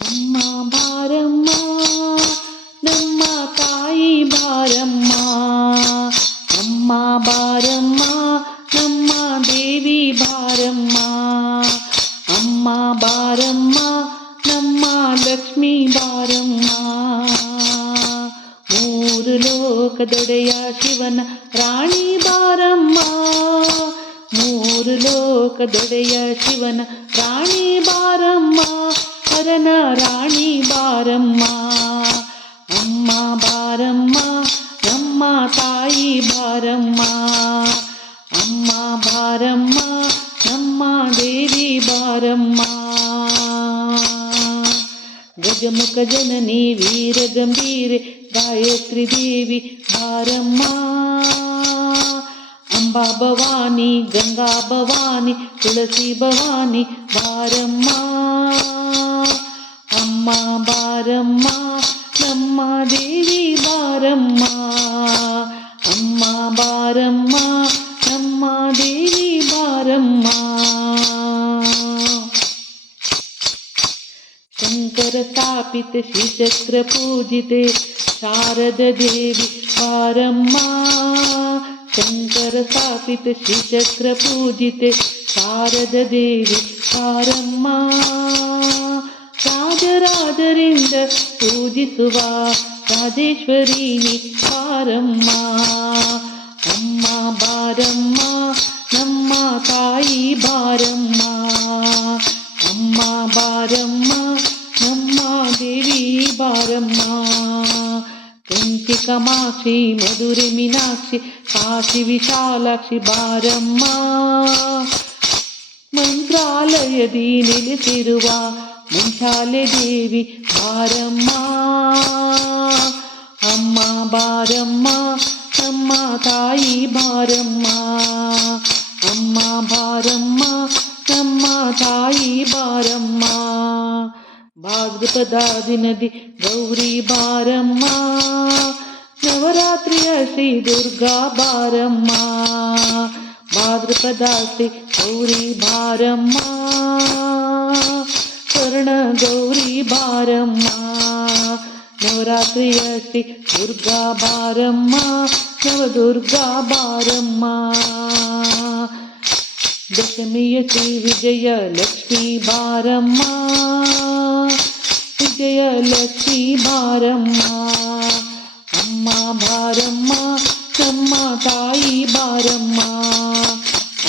ಅಮ್ಮ ಬಾರಮ್ಮ ನಮ್ಮ ತಾಯಿ ಬಾರಮ್ಮ, ಅಮ್ಮ ಬಾರಮ್ಮ ನಮ್ಮ ದೇವಿ ಬಾರಮ್ಮ, ಅಮ್ಮ ಬಾರಮ್ಮ ನಮ್ಮ ಲಕ್ಷ್ಮೀ ಬಾರಮ್ಮ. ಮೂರು ಲೋಕದೊಡೆಯ ಶಿವನ ರಾಣಿ ಬಾರಮ್ಮ, ಮೂರು ಲೋಕದೊಡೆಯ ಶಿವನ ರಾಣಿ ಬಾರಮ್ಮ, ಹರನ ರಾಣಿ ಬಾರಮ್ಮ. ಅಮ್ಮ ಬಾರಮ್ಮ ನಮ್ಮ ತಾಯಿ ಬಾರಮ್ಮ, ಅಮ್ಮ ಬಾರಮ್ಮ ನಮ್ಮ ದೇವಿ ಬಾರಮ್ಮ. ಗಜಮುಖ ಜನನಿ ವೀರ ಗಂಭೀರೆ ಗಾಯತ್ರಿ ದೇವಿ ಬಾರಮ್ಮ, ಅಂಬಾ ಭವಾನಿ ಗಂಗಾ ಭವಾನಿ ತುಳಸಿ ಭವಾನಿ ಬಾರಮ್ಮ. ಅಮ್ಮ ಬಾರಮ್ಮ ನಮ್ಮ ದೇವಿ ಬಾರಮ್ಮ, ಅಮ್ಮ ಬಾರಮ್ಮ ನಮ್ಮ ದೇವಿ ಬಾರಮ್ಮ. ಶಂಕರ ಸ್ಥಾಪಿತ ಶ್ರೀಚಕ್ರ ಪೂಜಿತೆ ಶಾರದ ದೇವಿ ಬಾರಮ್ಮ, ಶಂಕರ ಸ್ಥಾಪಿತ ಶ್ರೀಚಕ್ರ ಪೂಜಿತೆ ಶಾರದ ದೇವಿ ಬಾರಮ್ಮ. ರಾಜರಾಜರಿಂದ ಪೂಜಿಸುವ ರಾಜೇಶ್ವರಿ ಬಾರಮ್ಮ, ಅಮ್ಮ ಬಾರಮ್ಮ ನಮ್ಮ ತಾಯಿ ಬಾರಮ್ಮ, ಅಮ್ಮ ಬಾರಮ್ಮ ನಮ್ಮ ದೇವಿ ಬಾರಮ್ಮ. ಕಂಚಿ ಕಾಮಾಕ್ಷಿ ಮಧುರೆ ಮೀನಾಕ್ಷಿ ಕಾಶಿ ವಿಶಾಲಾಕ್ಷಿ ಬಾರಮ್ಮ, ಮಂತ್ರಾಲಯದಿ ನೆಲೆಸಿರುವ ಮಂಚಾಲೆ ದೇವಿ ಬಾರಮ್ಮ, ಅಮ್ಮ ಬಾರಮ್ಮ ನಮ್ಮ ತಾಯಿ ಬಾರಮ್ಮ, ಅಮ್ಮ ಬಾರಮ್ಮ ನಮ್ಮ ತಾಯಿ ಬಾರಮ್ಮ. ಭಾದ್ರಪದ ದಿನದಿ ಗೌರಿ ಬಾರಮ್ಮ, ನವರಾತ್ರಿಯ ಶ್ರೀ ದುರ್ಗಾ ಬಾರಮ್ಮ, ಭಾದ್ರಪದ ಶ್ರೀ ಗೌರಿ ಬಾರಮ್ಮ, ಸ್ವರ್ಣ ಗೌರಿ ಬಾರಮ್ಮ, ನವರಾತ್ರಿಯ ಶ್ರೀ ದುರ್ಗಾ ಬಾರಮ್ಮ, ನವದುರ್ಗಾ ಬಾರಮ್ಮ. ದಶಮಿಯ ಶ್ರೀ ವಿಜಯ ಲಕ್ಷ್ಮೀ ಬಾರಮ್ಮ, ವಿಜಯ ಲಕ್ಷ್ಮೀ ಬಾರಮ್ಮ, ಅಮ್ಮ ಬಾರಮ್ಮ ನಮ್ಮ ತಾಯಿ ಬಾರಮ್ಮ,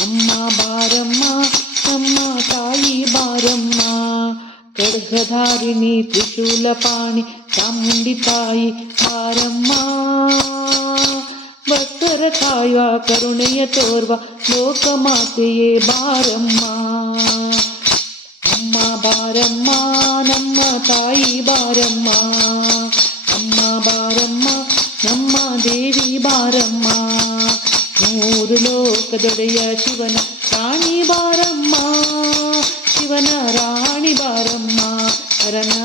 ಅಮ್ಮ ಬಾರಮ್ಮ ನಮ್ಮ ತಾಯಿ ಬಾರಮ್ಮ. ಖಡ್ಗಧಾರಿಣಿ ತ್ರಿಶೂಲಪಾಣಿ ಚಾಮುಂಡಿ ತಾಯಿ ಬಾರಮ್ಮ, ಭಕ್ತರ ಕಾಯುವ ಕರುಣೆಯ ತೋರ್ವ ಲೋಕಮಾತೆಯೇ ಬಾರಮ್ಮ, ಅಮ್ಮ ಬಾರಮ್ಮ ನಮ್ಮ ತಾಯಿ ಬಾರಮ್ಮ, ಅಮ್ಮ ಬಾರಮ್ಮ ನಮ್ಮ ದೇವಿ ಬಾರಮ್ಮ. ಮೂರು ಲೋಕದೊಡೆಯ ಶಿವನ ರಾಣಿ ಬಾರಮ್ಮ, ಶಿವನ ರಾಣಿ ಬಾರಮ್ಮ, ಹರನ